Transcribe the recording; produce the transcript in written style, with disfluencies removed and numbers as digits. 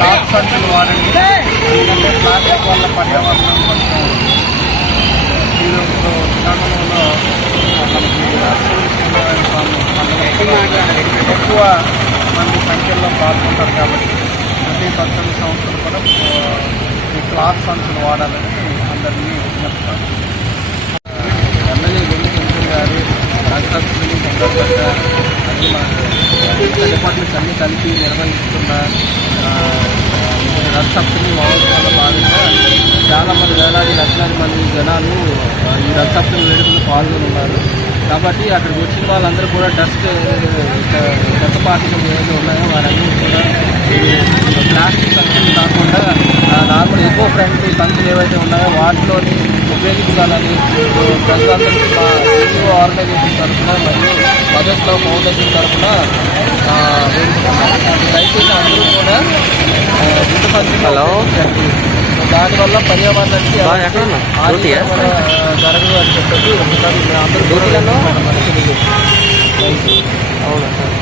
Cloth సంచులు వాడండి. ఎందుకంటే ప్లాస్టిక్ వల్ల పర్యావరణం కొంచెం ఈరోజు శ్రీకాకుళంలో మనకి ఎక్కువ మంది సంఖ్యలో పాల్గొంటారు కాబట్టి ప్రతి 19 సంవత్సరాలు కూడా ఈ క్లాత్ సంచులు వాడాలని అందరినీ విజ్ఞప్తిస్తారు. ఎమ్మెల్యే గుండె సింగ్ గారు రాష్ట్రపతిని సందర్భంగా అన్ని మనకు డిపార్ట్మెంట్స్ అన్నీ కలిపి నిర్వహిస్తున్న రథసప్తమి మహోత్సవంలో భాగంగా చాలామంది వేలాది లక్షలాది మంది జనాలు ఈ రథసప్తమి వేడుకలు పాల్గొని ఉన్నారు. కాబట్టి అక్కడికి వచ్చిన వాళ్ళందరూ కూడా డస్ట్ చెత్త పార్టికలు ఏవైతే ఉన్నాయో వారన్నీ కూడా ప్లాస్టిక్ సంచులు కాకుండా నార్మల్ ఎకో ఫ్రెండ్లీ సంచులు ఏవైతే ఉన్నాయో వాటిలోని ఉపయోగించాలని ప్రజలందరికీ మా హిందూ ఆర్గనైజేషన్ తరఫున మరియు మదర్స్ లవ్ ఫౌండేషన్ తరఫున దయచేసి అందరూ కూడా గుండు సంచులు దానివల్ల పర్యావరణానికి జరగదు అని చెప్పేసి ఒకసారి అందరూ తెలియదు. అవునా సార్?